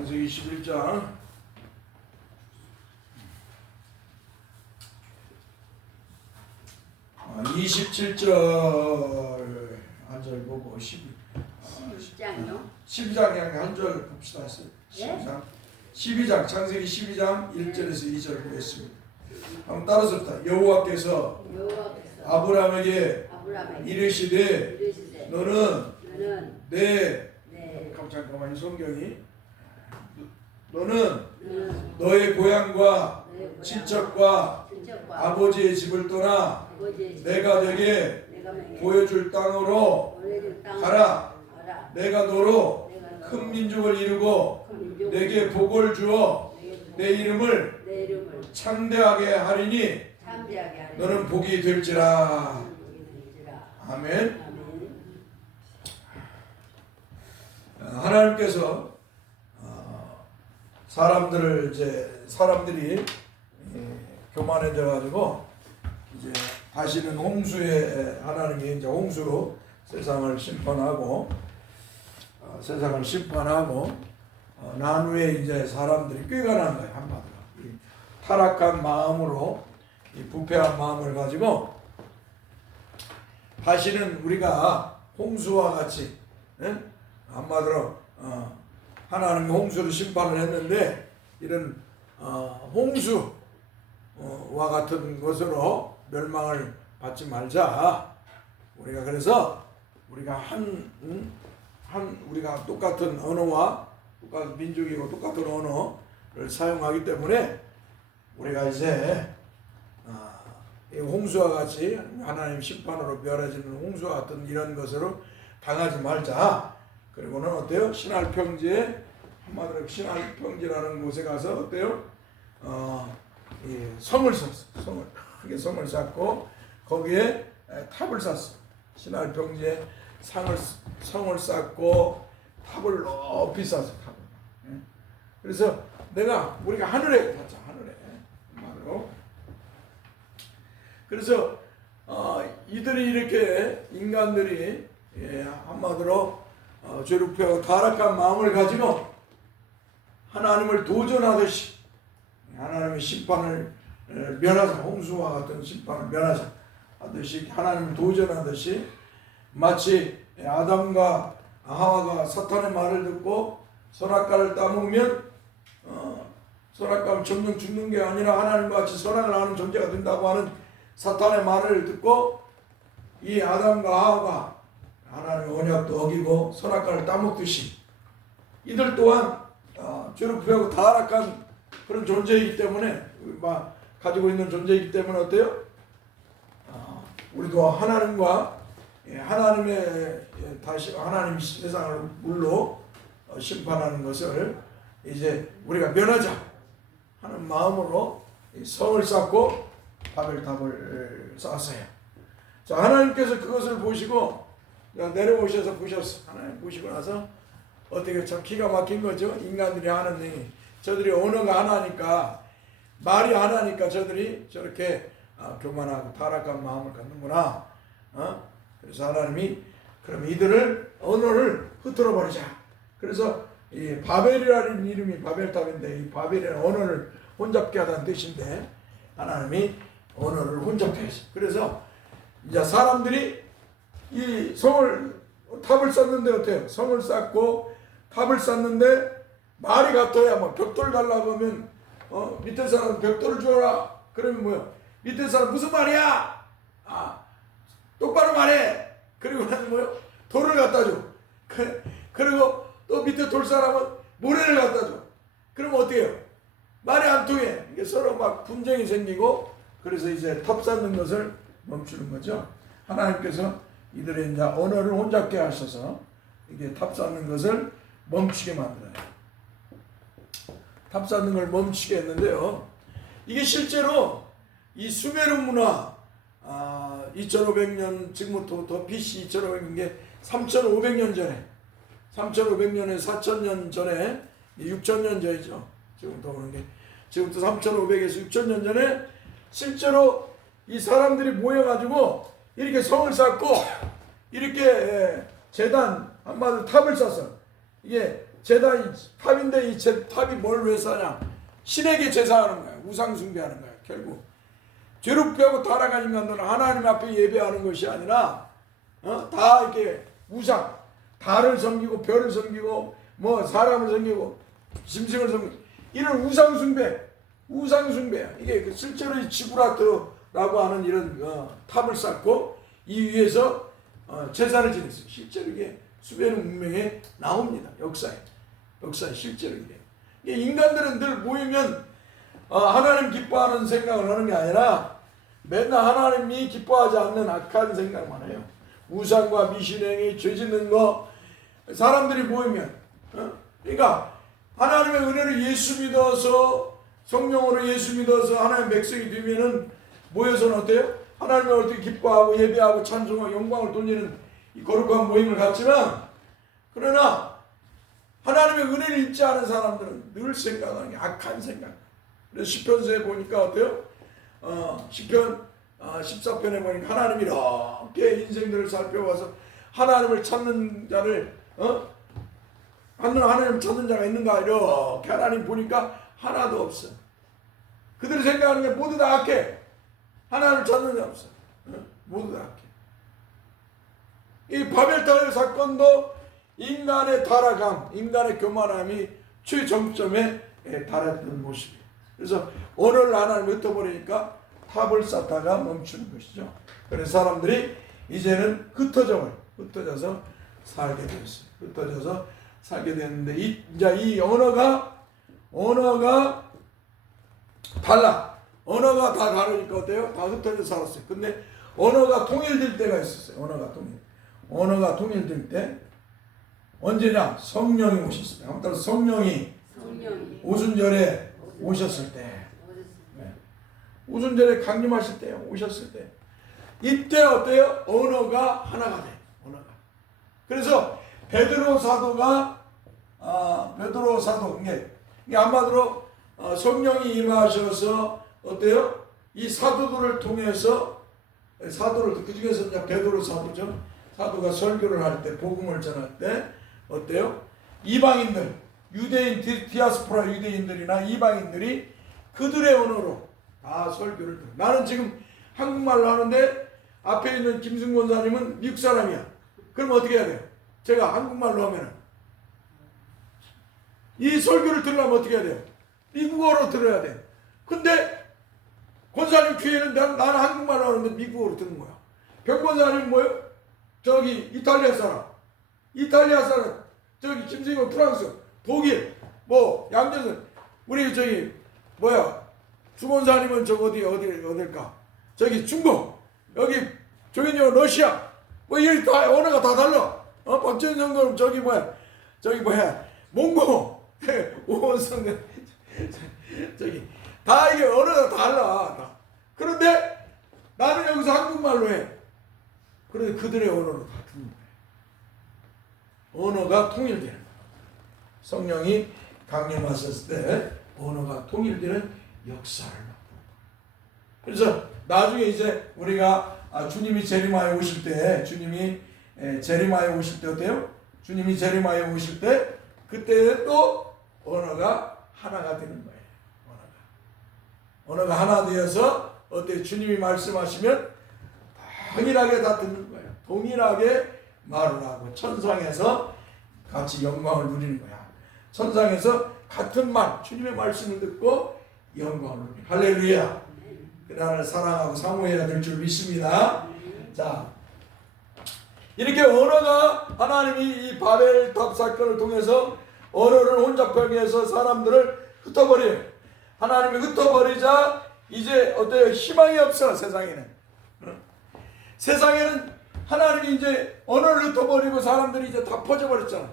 창세기 21장 27절 한 절 보고 12장요? 12장 한 절 봅시다. 12장 창세기 12장 1절에서 2절 보겠습니다. 한번 따라서 봅시다. 여호와께서 아브라함에게 이르시되 너는 잠깐만요. 성경이 너는 너의 고향과 친척과 아버지의 집을 떠나 내가 내게 보여줄 땅으로 가라. 내가 너로 큰 민족을 이루고 내게 복을 주어 내 이름을 창대하게 하리니 너는 복이 될지라. 아멘. 하나님께서 사람들이 교만해져 가지고 이제 다시는 홍수에 하나님이 이제 홍수로 세상을 심판하고 난 후에 이제 사람들이 꾀가 거예요. 한마디로 타락한 마음으로 이 부패한 마음을 가지고 다시는 우리가 홍수와 같이 한마디로 하나님이 홍수를 심판을 했는데 이런 홍수와 같은 것으로 멸망을 받지 말자. 우리가 그래서 우리가 우리가 똑같은 언어와 똑같은 민족이고 똑같은 언어를 사용하기 때문에 우리가 이제 이 홍수와 같이 하나님 심판으로 멸해지는 홍수와 같은 이런 것으로 당하지 말자. 그리고는 어때요? 신할평지에 한마디로 신할평지라는 곳에 가서 어때요? 이 성을 쌓았어. 크게 성을 쌓고 거기에 탑을 쌓았어. 신할평지에 성을 쌓고 탑을 높이 쌓았어. 탑을. 그래서 우리가 하늘에 갔자. 하늘에 한마디로. 그래서 이들이 이렇게 인간들이 한마디로 죄롭혀 타락한 마음을 가지고 하나님을 도전하듯이 하나님의 심판을 면하자, 홍수와 같은 심판을 면하자 하듯이 하나님을 도전하듯이 마치 아담과 하와가 사탄의 말을 듣고 선악과를 따먹으면 선악과는 점점 죽는 게 아니라 하나님과 같이 선악을 하는 존재가 된다고 하는 사탄의 말을 듣고 이 아담과 하와가 하나님의 언약도 어기고 선악과를 따먹듯이 이들 또한 죄롭고 타락한 그런 존재이기 때문에 가지고 있는 존재이기 때문에 어때요? 우리도 하나님이 세상을 물로 심판하는 것을 이제 우리가 면하자 하는 마음으로 성을 쌓고 바벨탑을 쌓았어요. 자, 하나님께서 그것을 보시고 내려오셔서 보셨어. 하나님 보시고 나서 어떻게 참 기가 막힌 거죠. 인간들이 하는 일이 저들이 언어가 하나니까 말이 하나니까 저들이 저렇게 교만하고 타락한 마음을 갖는구나. 그래서 하나님이 그럼 이들을 언어를 흩어져 버리자. 그래서 이 바벨이라는 이름이 바벨탑인데 이 바벨이라는 언어를 혼잡게 하다는 뜻인데 하나님이 언어를 혼잡게 했어. 그래서 이제 사람들이 이 탑을 쌓는데 어때요? 성을 쌓고 탑을 쌓는데 말이 같아야 막 벽돌 달라고 하면 밑에 사람 벽돌을 주어라. 그러면 뭐야? 밑에 사람 무슨 말이야? 똑바로 말해. 그리고 나서 뭐요? 돌을 갖다 줘. 그리고 또 밑에 돌 사람은 모래를 갖다 줘. 그러면 어떻게 해요? 말이 안 통해. 이게 서로 막 분쟁이 생기고 그래서 이제 탑 쌓는 것을 멈추는 거죠. 하나님께서 이들의 이제 언어를 혼잡게 하셔서 이게 탑 쌓는 것을 멈추게 만들어요. 탑 쌓는 걸 멈추게 했는데요. 이게 실제로 이 수메르 문화 2500년 지금부터 BC 2500년 게 3500년 전에 3500년에 4000년 전에 6000년 전이죠. 지금부터 오는 게 지금부터 3500에서 6000년 전에 실제로 이 사람들이 모여가지고 이렇게 성을 쌓고 이렇게 재단 한마디로 탑을 쌓았어. 이게 제단이 탑인데 이 탑이 뭘 왜 쌓냐? 신에게 제사하는 거야. 우상 숭배하는 거야. 결국 죄로 빼고 타락한 인간들은 하나님 앞에 예배하는 것이 아니라 다 이렇게 우상, 달을 섬기고 별을 섬기고 뭐 사람을 섬기고 짐승을 섬기고 이런 우상 숭배야. 이게 실제로 이 지구라트라고 하는 이런 탑을 쌓고 이 위에서 제사를 지냈어요. 실제로 이게 수메르 문명에 나옵니다. 역사에 실제로 이래요. 인간들은 늘 모이면 하나님 기뻐하는 생각을 하는 게 아니라 맨날 하나님이 기뻐하지 않는 악한 생각만 해요. 우상과 미신행위, 죄 짓는 거 사람들이 모이면 그러니까 하나님의 은혜를 예수 믿어서 성령으로 예수 믿어서 하나님의 백성이 되면은 모여서는 어때요? 하나님을 어떻게 기뻐하고 예배하고 찬송하고 영광을 돌리는 이 거룩한 모임을 갖지만 그러나 하나님의 은혜를 잊지 않은 사람들은 늘 생각하는 게 악한 생각. 그래서 시편서에 보니까 어때요? 시편 14편에 보니까 하나님이 이렇게 인생들을 살펴봐서 하나님을 찾는 자를 하나님을 찾는 자가 있는가 이렇게 하나님 보니까 하나도 없어. 그들이 생각하는 게 모두 다 악해. 하나님을 찾는 자 없어. 모두 다 악해. 이 바벨탑 사건도 인간의 타락함, 인간의 교만함이 최정점에 달했던 모습이에요. 그래서 오늘 하나님을 흩어버리니까 탑을 쌓다가 멈추는 것이죠. 그래서 사람들이 이제는 흩어져서 살게 되었어요. 흩어져서 살게 됐는데 이 언어가 달라. 언어가 다 다르니까 어때요? 다 흩어져 살았어요. 근데 언어가 통일될 때가 있었어요. 언어가 통일될 때 언제냐? 성령이 오셨을 때. 아무튼 성령이 오순절에 오셨을 때, 오순절에 강림하실 때 오셨을 때, 이때 어때요? 언어가 하나가 돼. 언어가. 그래서 베드로 사도 이게 아마도 성령이 임하셔서 어때요? 이 사도들을 통해서 그 중에서 이제 베드로 사도죠. 사도가 설교를 할 때, 복음을 전할 때 어때요? 이방인들, 유대인, 디아스포라 유대인들이나 이방인들이 그들의 언어로 다 설교를 들어요. 나는 지금 한국말로 하는데 앞에 있는 김승 권사님은 미국 사람이야. 그럼 어떻게 해야 돼요? 제가 한국말로 하면은 이 설교를 들으려면 어떻게 해야 돼요? 미국어로 들어야 돼. 근데 권사님 교회는 나는 한국말로 하는데 미국어로 듣는 거야. 병 권사님 뭐예요? 저기 이탈리아 사람, 저기 김승건 프랑스, 독일, 뭐 양재선, 우리 저기 주권사님은 저거 어딜까? 저기 중국, 여기 조현영 러시아, 뭐 이게 다 언어가 다 달라. 박정희 저기 몽고, 오원성 저기 다 이게 언어가 달라. 다. 그런데 나는 여기서 한국말로 해. 그런데 그들의 언어로 다 듣는 거예요. 언어가 통일되는 거예요. 성령이 강림하셨을 때 언어가 통일되는 역사를 맛보는 거예요. 그래서 나중에 이제 우리가 주님이 재림하여 오실 때, 어때요? 주님이 재림하여 오실 때 그때 또 언어가 하나가 되는 거예요. 언어가 하나 되어서 어때? 주님이 말씀하시면 동일하게 다 듣는 거예요. 동일하게 말을 하고 천상에서 같이 영광을 누리는 거야. 천상에서 같은 말, 주님의 말씀을 듣고 영광을 누리는 거야. 할렐루야. 그날을 사랑하고 사모해야 될 줄 믿습니다. 자, 이렇게 언어가 하나님이 이 바벨탑 사건을 통해서 언어를 혼잡하게 해서 사람들을 흩어버려요. 하나님이 흩어버리자 이제 어때요? 희망이 없어. 세상에는 하나님이 이제 언어를 흩어버리고 사람들이 이제 다 퍼져버렸잖아.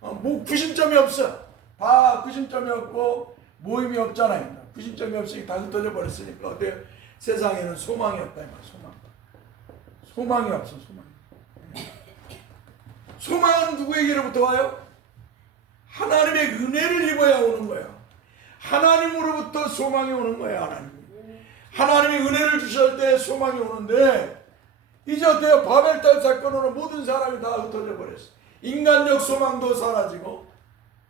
뭐 구심점이 없어. 다 구심점이 없고 모임이 없잖아요. 구심점이 없으니까 다 흩어져 버렸으니까 어때요? 세상에는 소망이 없다. 소망이 없어. 소망은 누구에게로부터 와요? 하나님의 은혜를 입어야 오는 거예요. 하나님으로부터 소망이 오는 거예요. 하나님이 은혜를 주실 때 소망이 오는데 이제 어때요? 바벨탑 사건으로 모든 사람이 다 흩어져 버렸어. 인간적 소망도 사라지고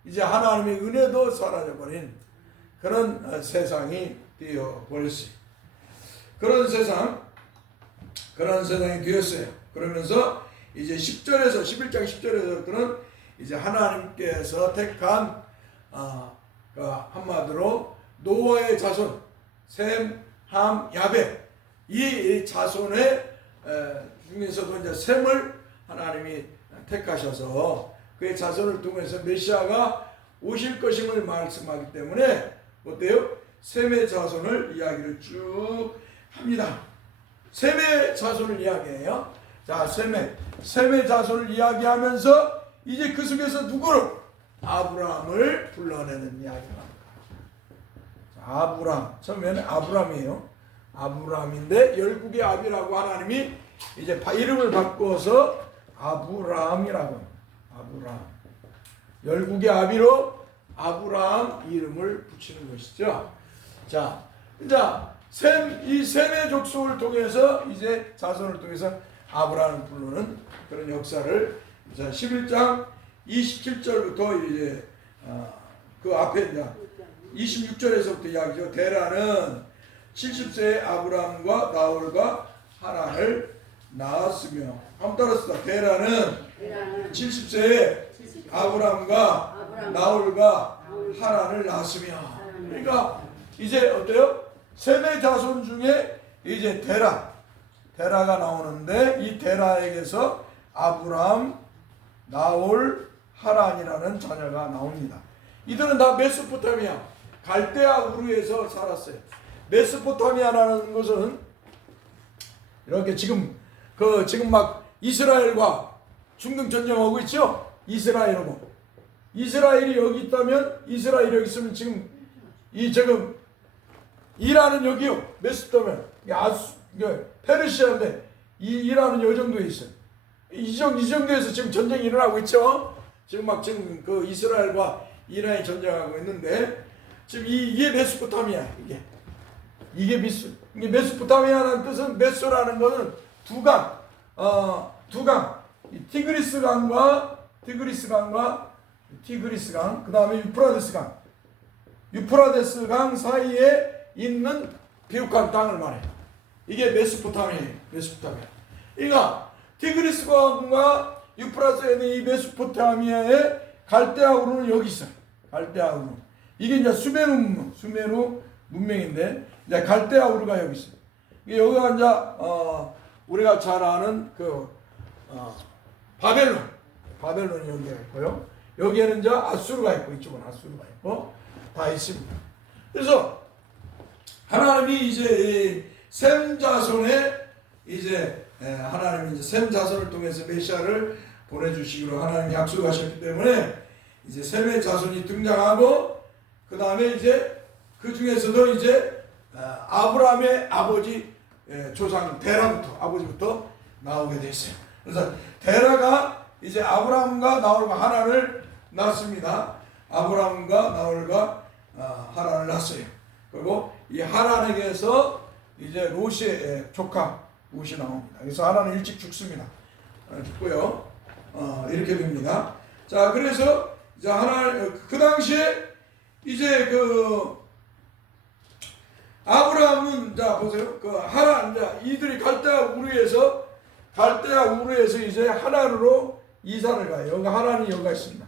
이제 하나님의 은혜도 사라져버린 그런 세상이 되어버렸어요. 그런 세상이 되었어요. 그러면서 이제 11장 10절에서부터는 이제 하나님께서 택한 한마디로 노아의 자손 셈, 함, 야벳 이 자손의 중에서도 이제 셈을 하나님이 택하셔서 그의 자손을 통해서 메시아가 오실 것임을 말씀하기 때문에 어때요? 셈의 자손을 이야기를 쭉 합니다. 셈의 자손을 이야기해요. 자, 셈의 자손을 이야기하면서 이제 그 속에서 누구를? 아브라함을 불러내는 이야기가 아브람, 처음에는 아브람이에요. 아브람인데 열국의 아비라고 하나님이 이제 이름을 바꿔서 아브라함이라고 합니다. 아브라함. 열국의 아비로 아브라함 이름을 붙이는 것이죠. 자, 이 셈의 족속을 통해서 이제 자손을 통해서 아브라함을 부르는 그런 역사를 11장 27절부터 이제 그 앞에 이제 26절에서부터 이야기죠. 데라는 70세의 아브라함과 나홀과 하란을 낳았으며 한번 따라합시다. 데라는 70세의 아브라함과 나홀과 하란을 낳았으며 그러니까 이제 어때요? 셈의 자손 중에 이제 데라가 나오는데 이 데라에게서 아브라함, 나홀, 하란이라는 자녀가 나옵니다. 이들은 다 메소포타미아 갈대아 우르에서 살았어요. 메소포타미아라는 것은 이렇게 지금 막 이스라엘과 중동 전쟁하고 있죠. 이스라엘이 여기 있다면 이스라엘이 여기 있으면 지금 이란은 여기요. 메소포타미아 페르시아인데 이란은 요 정도에 있어요. 이 정도에서 지금 전쟁이 일어나고 있죠. 지금 그 이스라엘과 이란이 전쟁하고 있는데 지금 이게 메소포타미아 이게 메소포타미아라는 뜻은 메소라는 것은 두 강 티그리스 강과 그다음에 유프라데스 강 사이에 있는 비옥한 땅을 말해요. 이게 메소포타미아예요. 그러니까 티그리스 강과 유프라데스에 있는 이 메소포타미아의 갈대아 우르는 여기 있어요. 갈대아 우르. 이게 이제 수메르 문명인데 이제 갈대아 우르가 여기 있어요. 여기가 이제 우리가 잘 아는 바벨론이 여기가 있고요. 여기에는 이제 아수르가 있고 이쪽은 아수르가 있고 다 있습니다. 그래서 하나님이 이제 셈 자손에 이제 하나님이 이제 셈 자손을 통해서 메시아를 보내주시기로 하나님이 약속하셨기 때문에 이제 셈의 자손이 등장하고 그 다음에 이제 그 중에서도 이제 아브라함의 아버지 조상 데라부터 아버지부터 나오게 됐어요. 그래서 데라가 이제 아브라함과 나홀과 하란을 낳습니다. 아브라함과 나홀과 하란을 낳았어요. 그리고 이 하란에게서 이제 롯의 조카 롯이 나옵니다. 그래서 하란은 일찍 죽습니다. 죽고요. 이렇게 됩니다. 자, 그래서 이제 그 당시에 이제 아브라함은 자 보세요. 하란 이들이 갈대아 우르에서 이제 하란으로 이사를 가요. 여기 하란이 여기가 있습니다.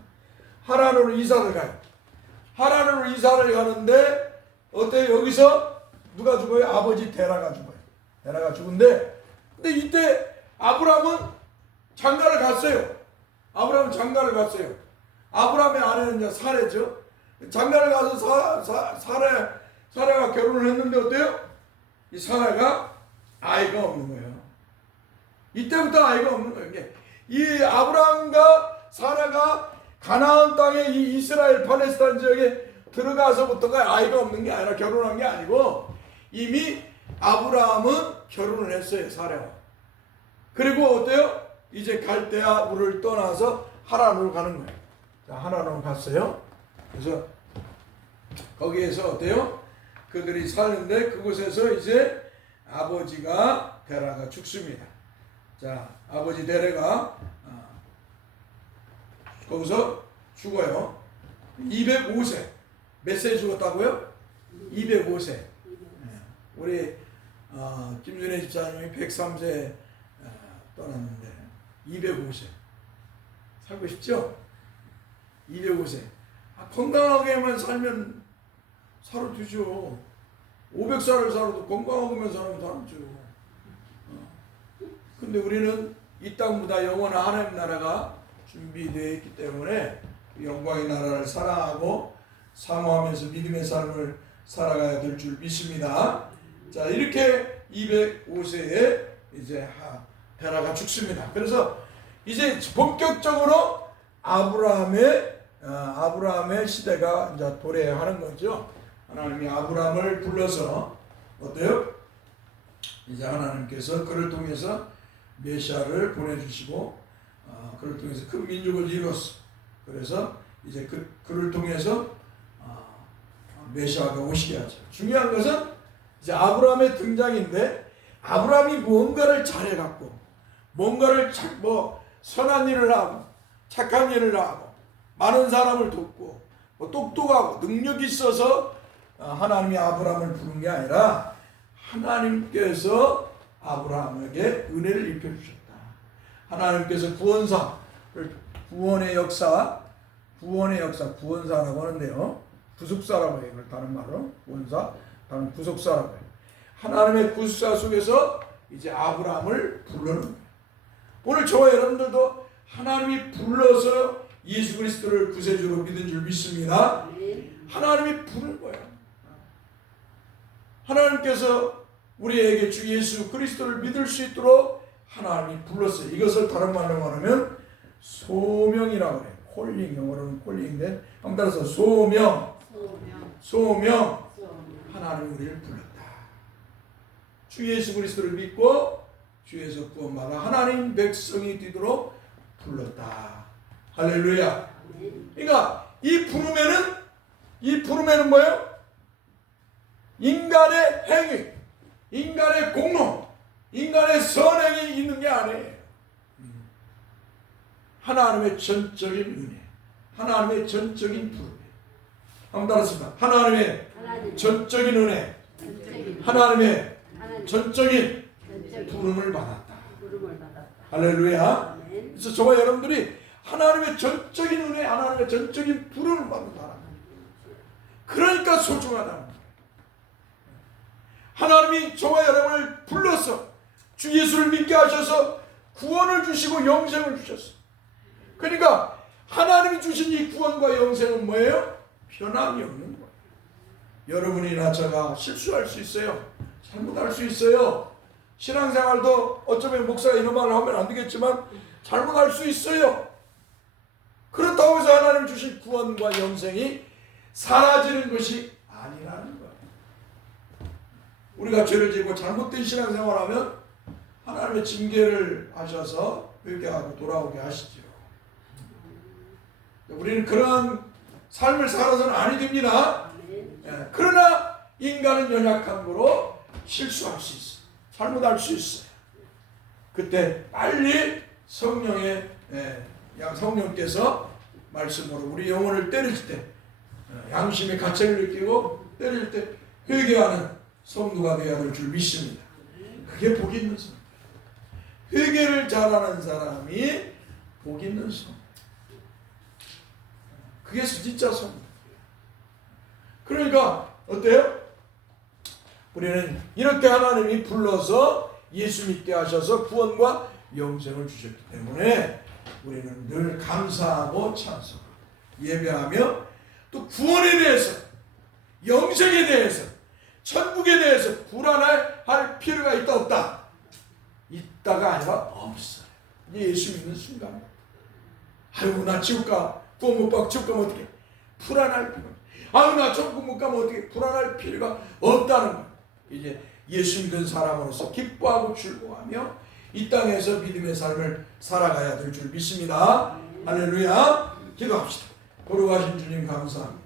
하란으로 이사를 가요. 하란으로 이사를 가는데 어때요? 여기서 누가 죽어요? 아버지 데라가 죽어요. 데라가 죽은데 근데 이때 아브라함은 장가를 갔어요. 아브라함의 아내는 이제 사레죠. 장가를 가서 사라가 결혼을 했는데 어때요? 이 사라가 아이가 없는 거예요. 이때부터 아이가 없는 거예요. 이 아브라함과 사라가 가나안 땅에 이 이스라엘 팔레스타인 지역에 들어가서부터가 아이가 없는 게 아니라 결혼한 게 아니고 이미 아브라함은 결혼을 했어요. 사라와. 그리고 어때요? 이제 갈대아 우르를 떠나서 하란으로 가는 거예요. 자, 하란으로 갔어요. 그래서 거기에서 어때요? 그들이 사는데 그곳에서 이제 아버지가 데라가 죽습니다. 자, 아버지 데라가 거기서 죽어요. 205세. 몇 세에 죽었다고요? 205세. 우리 김준혜 집사님이 103세 떠났는데 205세. 살고 싶죠? 205세. 건강하게만 살면 살아주죠. 500살을 살아도 건강하게만 살면 살아주죠. 근데 우리는 이 땅보다 영원한 하나님 나라가 준비되어 있기 때문에 영광의 나라를 사랑하고 사모하면서 믿음의 삶을 살아가야 될 줄 믿습니다. 자, 이렇게 205세에 이제 데라가 죽습니다. 그래서 이제 본격적으로 아브라함의 시대가 이제 도래하는 거죠. 하나님이 아브라함을 불러서 어때요? 이제 하나님께서 그를 통해서 메시아를 보내주시고 그를 통해서 큰 민족을 이뤘어. 그래서 이제 그를 통해서 메시아가 오시게 하죠. 중요한 것은 이제 아브라함의 등장인데 아브라함이 뭔가를 잘해갖고 뭔가를 선한 일을 하고 착한 일을 하고 많은 사람을 돕고 똑똑하고 능력이 있어서 하나님이 아브라함을 부른 게 아니라 하나님께서 아브라함에게 은혜를 입혀주셨다. 하나님께서 구원사라고 하는데요. 구속사라고 해요. 이걸 다른 말로 구원사, 다른 구속사라고 해요. 하나님의 구속사 속에서 이제 아브라함을 부르는 거예요. 오늘 저와 여러분들도 하나님이 불러서 예수 그리스도를 구세주로 믿은 줄 믿습니다. 하나님이 부른 거예요. 하나님께서 우리에게 주 예수 그리스도를 믿을 수 있도록 하나님이 불렀어요. 이것을 다른 말로 말하면 소명이라고 해요. 콜링, 영어로는 콜링인데 한번 따라서 소명. 하나님이 우리를 불렀다. 주 예수 그리스도를 믿고 주에서 구원받아 하나님 백성이 되도록 불렀다. 할렐루야. 그러니까 이 부름에는 뭐예요? 인간의 행위, 인간의 공로, 인간의 선행이 있는 게 아니에요. 하나님의 전적인 은혜, 하나님의 전적인 부름. 한번 따라합시다. 하나님의 전적인 은혜, 하나님의 전적인 부름을 받았다. 할렐루야. 그래서 저와 여러분들이 하나님의 전적인 은혜, 하나님의 전적인 부름을 받는 사람. 그러니까 소중하다는 거예요. 하나님이 저와 여러분을 불러서 주 예수를 믿게 하셔서 구원을 주시고 영생을 주셨어요. 그러니까 하나님이 주신 이 구원과 영생은 뭐예요? 변함이 없는 거예요. 여러분이나 제가 실수할 수 있어요. 잘못할 수 있어요. 신앙생활도 어쩌면 목사가 이런 말을 하면 안 되겠지만 잘못할 수 있어요. 그렇다고 해서 하나님 주신 구원과 영생이 사라지는 것이 아니라는 거예요. 우리가 죄를 지고 잘못된 신앙생활하면 하나님의 징계를 하셔서 회개하고 돌아오게 하시죠. 우리는 그런 삶을 살아서는 아니 됩니다. 그러나 인간은 연약함으로 실수할 수 있어요. 잘못할 수 있어요. 그때 빨리 성령께서 말씀으로 우리 영혼을 때릴 때 양심의 가책을 느끼고 때릴 때 회개하는 성도가 되어야 될 줄 믿습니다. 그게 복 있는 성. 회개를 잘하는 사람이 복 있는 성. 그게 진짜 성. 그러니까 어때요? 우리는 이렇게 하나님이 불러서 예수 믿게 하셔서 구원과 영생을 주셨기 때문에 우리는 늘 감사하고 찬송하고 예배하며 또 구원에 대해서, 영생에 대해서, 천국에 대해서 불안할 필요가 있다 없다? 있다가 아니라 없어요. 예수 믿는 순간 아이고 나 지옥 가, 구원 못 받고 지옥 가면 어떡해? 불안할 필요가, 아이고 나 천국 못 가면 어떡해? 불안할 필요가 없다는 거예요. 이제 예수 믿는 사람으로서 기뻐하고 즐거워하며 이 땅에서 믿음의 삶을 살아가야 될 줄 믿습니다. 할렐루야. 기도합시다. 거룩하신 주님 감사합니다.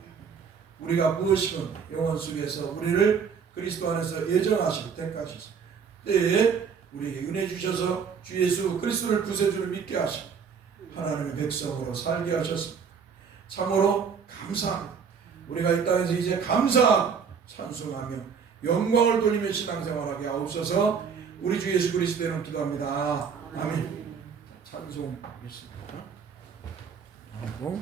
우리가 무엇이건 영원 속에서 우리를 그리스도 안에서 예정하시고 택하셔서 때에 우리에게 은혜 주셔서 주 예수 그리스도를 구세주를 믿게 하시고 하나님의 백성으로 살게 하셨습니다. 참으로 감사합니다. 우리가 이 땅에서 이제 감사 찬송하며 영광을 돌리며 신앙생활하게 하옵소서. 우리 주 예수 그리스도의 이름으로 기도합니다. 아멘. 찬송하겠습니다. 아이고.